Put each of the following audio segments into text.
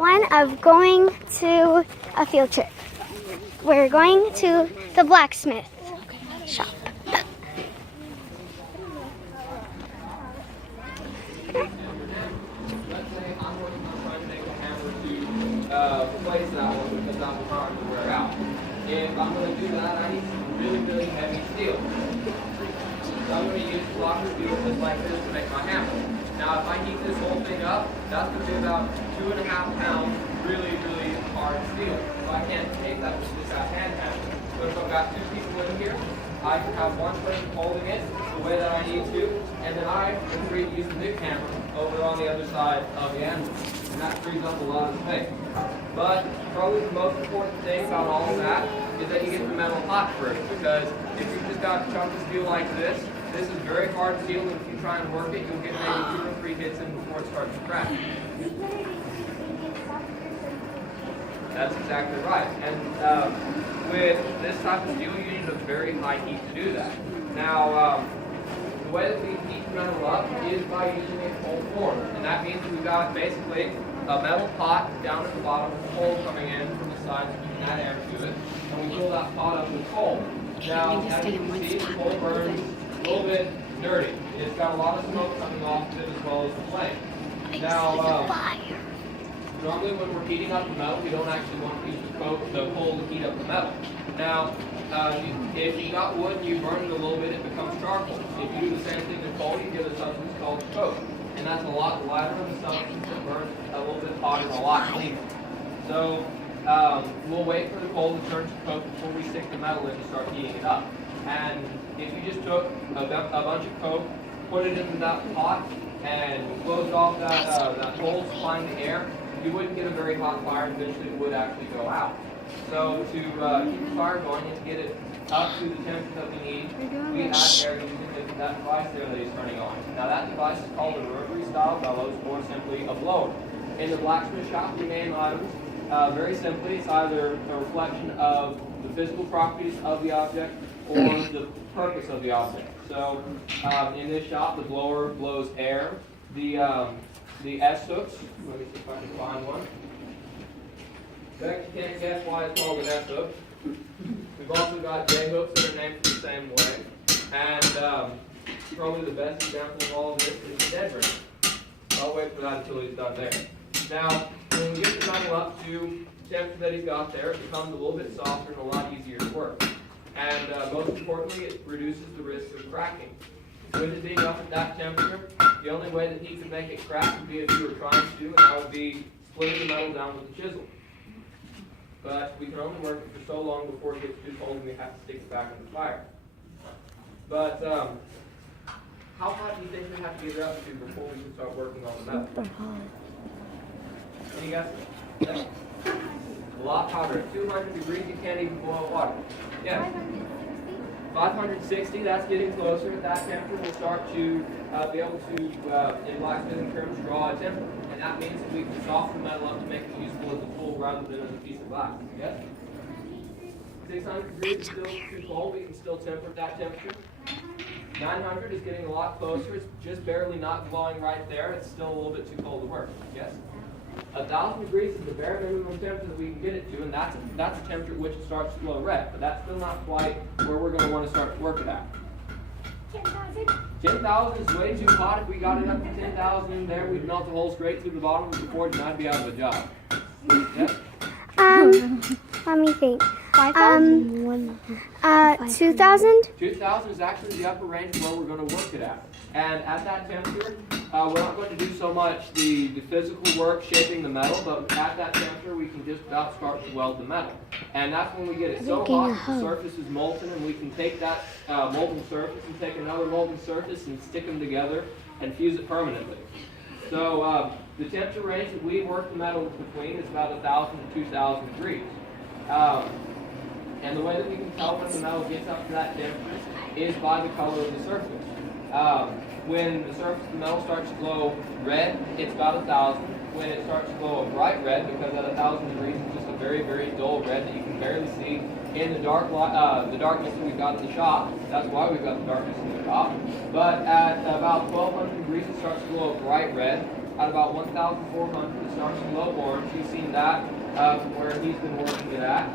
one of going to a field trip. We're going to the blacksmith shop. Replace that one because that one's starting to wear out. If I'm going to do that, I need some really, really heavy steel. So I'm going to use block of steel just like this to make my hammer. Now, if I heat this whole thing up, that's going to be about 2.5 pounds really, really hard steel. So I can't take that with this hand hammer. So if I've got two people in here, I can have one person holding it the way that I need to, and then I am free to use the big hammer over on the other side of the anvil. And that frees up a lot of space. But probably the most important thing about all of that is that you get the metal hot first, because if you just got a chunk of steel like this is very hard steel, and if you try and work it, you'll get maybe 2 or 3 hits in before it starts to crack. That's exactly right. And with this type of steel, you need a very high heat to do that. Now, the way that we heat the metal up is by using a cold form. And that means we've got basically a metal pot down at the bottom with coal coming in from the sides, keeping that air to it. And we fill that pot up with coal. Now, as you can see, the coal burns a little bit dirty. It's got a lot of smoke coming off of it as well as the flame. Now, normally when we're heating up the metal, we don't actually want to use the coal to heat up the metal. Now, if you got wood and you burn it a little bit, it becomes charcoal. If you do the same thing with coal, you get a substance called coke. And that's a lot lighter of a substance that burns a little bit hotter and a lot cleaner. So we'll wait for the coal to turn to coke before we stick the metal in and start heating it up. And if you just took a bunch of coke, put it into that pot, and closed off that hole supplying the air, you wouldn't get a very hot fire, and eventually it would actually go out. So to keep the fire going and to get it up to the temperature that we need, we add air using that device there that he's turning on. Now that device is called a rotary style bellows, or simply a blower. In the blacksmith shop, we name items very simply. It's either a reflection of the physical properties of the object or the purpose of the object. So in this shop, the blower blows air. The S-hooks, let me see if I can find one. Bet you can't guess why it's called an S-hook. We've also got J-hooks that are named the same way. And probably the best example of all of this is the dead ring. I'll wait for that until he's done there. Now, when we get the metal up to the temperature that he's got there, it becomes a little bit softer and a lot easier to work. And most importantly, it reduces the risk of cracking. With it being up at that temperature, the only way that he could make it crack would be if you were trying to, and that would be splitting the metal down with a chisel. But we can only work it for so long before it gets too cold and we have to stick it back in the fire. But how hot do you think we have to get it up to before we can start working on the metal? Any guesses? A lot hotter. At 200 degrees, you can't even boil water. Yeah. 560, that's getting closer. At that temperature, we'll start to be able to, in blacksmithing terms, draw a temper. And that means that we can soften the metal up to make it useful as a tool rather than as a piece of glass. Yes? 600 degrees is still too cold. We can still temper at that temperature. 900 is getting a lot closer. It's just barely not glowing right there. It's still a little bit too cold to work. Yes? 1,000 degrees is the bare minimum temperature that we can get it to, and that's a temperature at which it starts to glow red. But that's still not quite where we're going to want to start to work it at. 10,000? 10,000 is way too hot. If we got it up to 10,000 in there, we'd melt the hole straight through the bottom of the forge and I'd be out of a job. Yes? Let me think. 2,000? 2,000 is actually the upper range where we're going to work it at. And at that temperature, we're not going to do so much the physical work shaping the metal, but at that temperature we can just about start to weld the metal. And that's when we get it so hot that the surface is molten, and we can take that molten surface and take another molten surface and stick them together and fuse it permanently. So the temperature range that we work the metal between is about 1,000 to 2,000 degrees. And the way that we can tell when the metal gets up to that temperature is by the color of the surface. When the surface of the metal starts to glow red, it's about 1,000. When it starts to glow a bright red, because at 1,000 degrees it's just a very, very dull red that you can barely see in the darkness that we've got in the shop. That's why we've got the darkness in the shop. But at about 1,200 degrees it starts to glow a bright red. at about 1,400. It starts with low orange. You've seen that from where he's been working it at.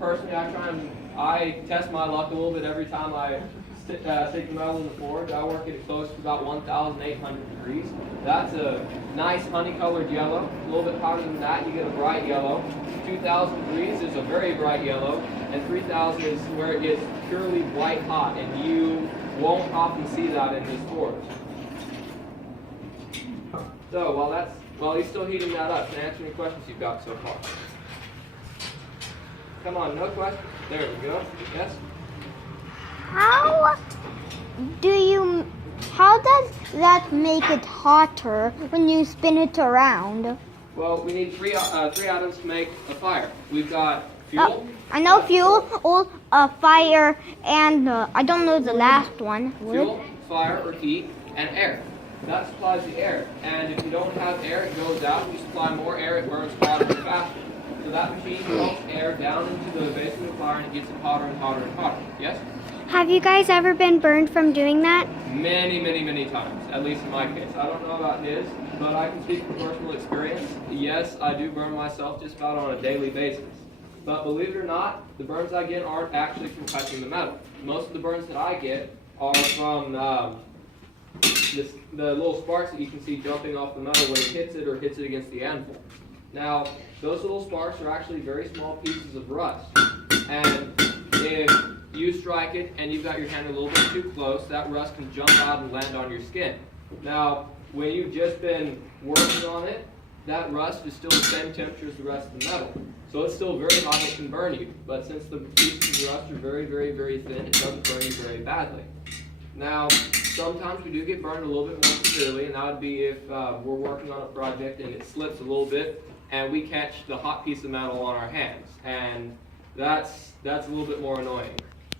Personally, I test my luck a little bit every time I stick the metal in the forge. I work it close to about 1,800 degrees. That's a nice honey-colored yellow. A little bit hotter than that, you get a bright yellow. 2,000 degrees is a very bright yellow, and 3,000 is where it gets purely white hot, and you won't often see that in this forge. So while he's still heating that up, can I answer any questions you've got so far? Come on, no questions? There we go. Yes? How does that make it hotter when you spin it around? Well, we need three items to make a fire. We've got fuel. I know fuel, fire, and I don't know the last one. Fuel, fire, or heat, and air. That supplies the air. And if you don't have air, it goes out. If you supply more air, it burns hotter and faster. So that machine pumps air down into the base of the fire and it gets it hotter and hotter and hotter. Yes? Have you guys ever been burned from doing that? Many, many, many times, at least in my case. I don't know about his, but I can speak from personal experience. Yes, I do burn myself just about on a daily basis. But believe it or not, the burns I get aren't actually from touching the metal. Most of the burns that I get are from the little sparks that you can see jumping off the metal when it hits it or hits it against the anvil. Now, those little sparks are actually very small pieces of rust. And if you strike it and you've got your hand a little bit too close, that rust can jump out and land on your skin. Now, when you've just been working on it, that rust is still the same temperature as the rest of the metal. So it's still very hot and it can burn you. But since the pieces of rust are very, very, very thin, it doesn't burn you very badly. Now, sometimes we do get burned a little bit more severely, and that would be if we're working on a project and it slips a little bit and we catch the hot piece of metal on our hands. And that's a little bit more annoying.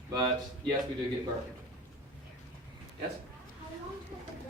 But yes, we do get burned. Yes?